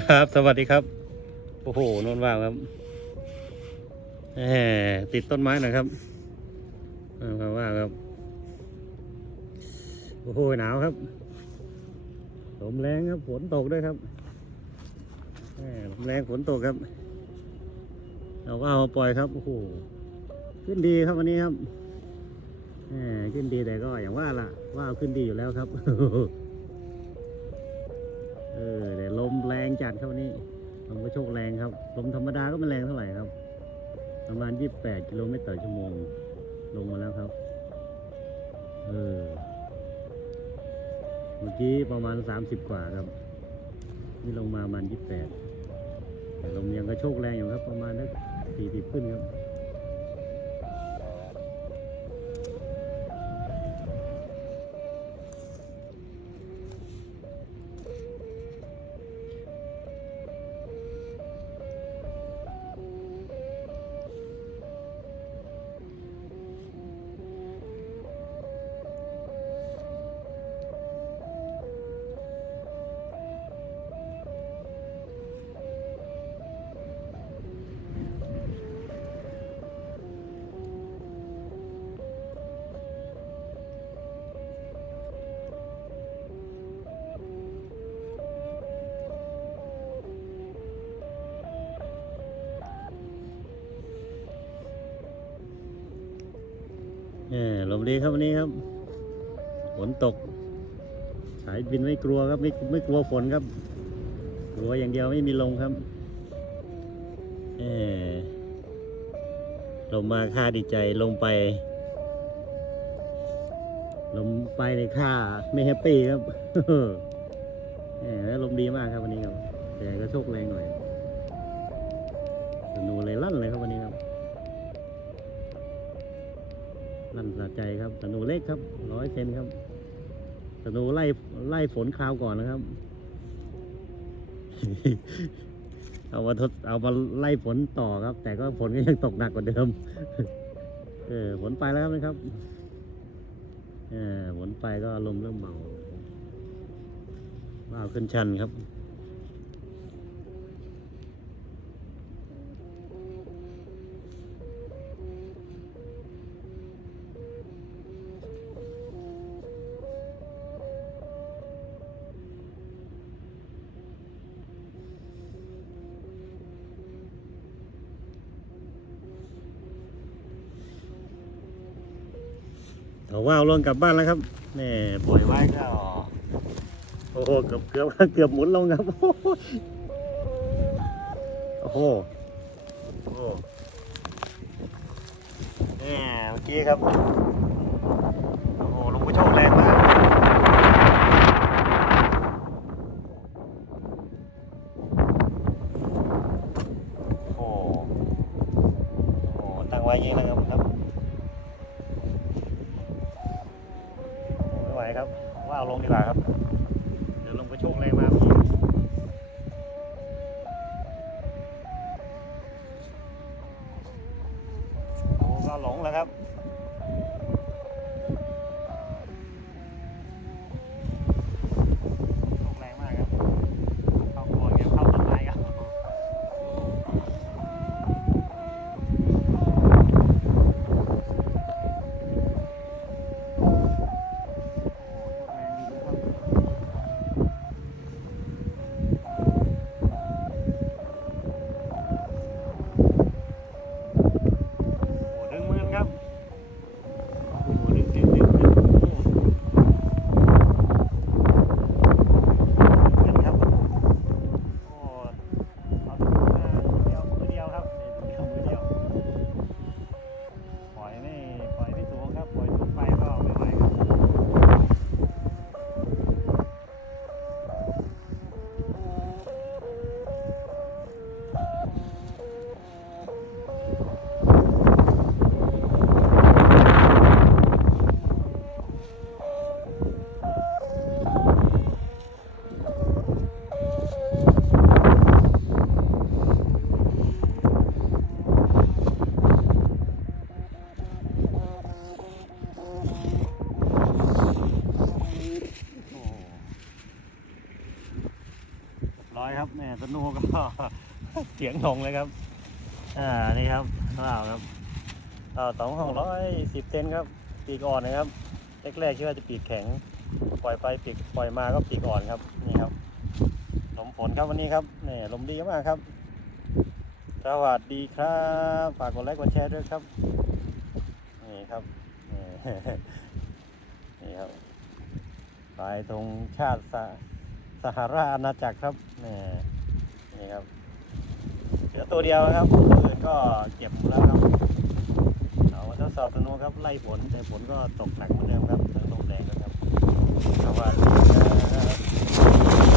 ครับ สวัสดีครับ โอ้โหนนว่างครับแหมติดต้นไม้หนะครับว่างว่างครับ โอ้โหหนาวครับลมแรงครับ ฝนตกด้วยครับแหมลมแรงฝนตกครับเอาว่าวมาปล่อยครับ โอ้โห ขึ้นดีครับวันนี้ครับแหมขึ้นดีแต่ก็อย่างว่าล่ะ ว่าวขึ้นดีอยู่แล้วครับ ออแต่ลมแรงจัดครับวันนี้ลมก็โชคแรงครับ ลมธรรมดาก็ไม่แรงเท่าไหร่ครับ ประมาณ 28 กิโลเมตรต่อชั่วโมง ลงมาแล้วครับ เออ เมื่อกี้ประมาณ 30 กว่าครับ นี่ลงมาประมาณ 28 แต่ลมยังก็โชคแรงอยู่ครับ ประมาณนัก40 ขึ้นครับ ลมดีครับวันนี้ครับ ฝนตก สายบินไม่กลัวครับ ไม่ไม่กลัวฝนครับ กลัวอย่างเดียวไม่มีลมครับลมมาค่าดีใจลงไป ลมไปในค่าไม่แฮปปี้ครับแล้วลมดีมากครับวันนี้ครับ แต่ก็โชคแรงหน่อยธนูเลยลั่นเลยครับวันนี้ครับ ลั่นสะใจครับธนูเล็กครับร้อยเซนครับธนูไล่ไล่ฝนคราวก่อนนะครับ เอามาทดเอามาไล่ฝนต่อครับ แต่ก็ฝนก็ยังตกหนักกว่าเดิม เออฝนไปแล้วนะครับเออฝนไปก็ลมเริ่มเบาว้าขึ้นชันครับ เอาว่าวลงกลับบ้านแล้วครับแม่ปล่อยไว้ก็โอ้โหเกือบเกือบเกือบหมุนลงครับโอ้โหโอ้โหแม่เมื่อกี้ครับ โอ้โหลงไปโชคแรงมากโอ้โหโอ้โหตั้งไว้อยังนี้นะครับครับ ไม่ไห วครับ ว่าเอาลงดีกว่าครับ เดี๋ยวลงไปโชคแรงมาพี่โอ้ก็หลงแล้วครับ สนูก็ เสียงหนงเลยครับ อ่า นี่ครับเต่าครับเต่าสองห้องร้อยสิบเซนครับ ปีกอ่อนนะครับ แรกๆคิดว่าจะปีกแข็ง ปล่อยไปปีกปล่อยมาก็ปีกอ่อนครับ นี่ครับ ลมฝนครับวันนี้ครับนี่ลมดีมากครับ สวัสดีครับ ฝากกดไลค์กดแชร์ด้วยครับ นี่ครับ นี่ครับปลายธงชาติสหสหราชอาณาจักรครับนี่ นี่ครับเหลือตัวเดียวครับอื่นก็เก็บหมดแล้วครับเอามาทดสอบตัวนู้นครับไล่ฝนแต่ฝนก็ตกหนักเหมือนเดิมครับทั้งลมแรงนะครับสวัสดีครับ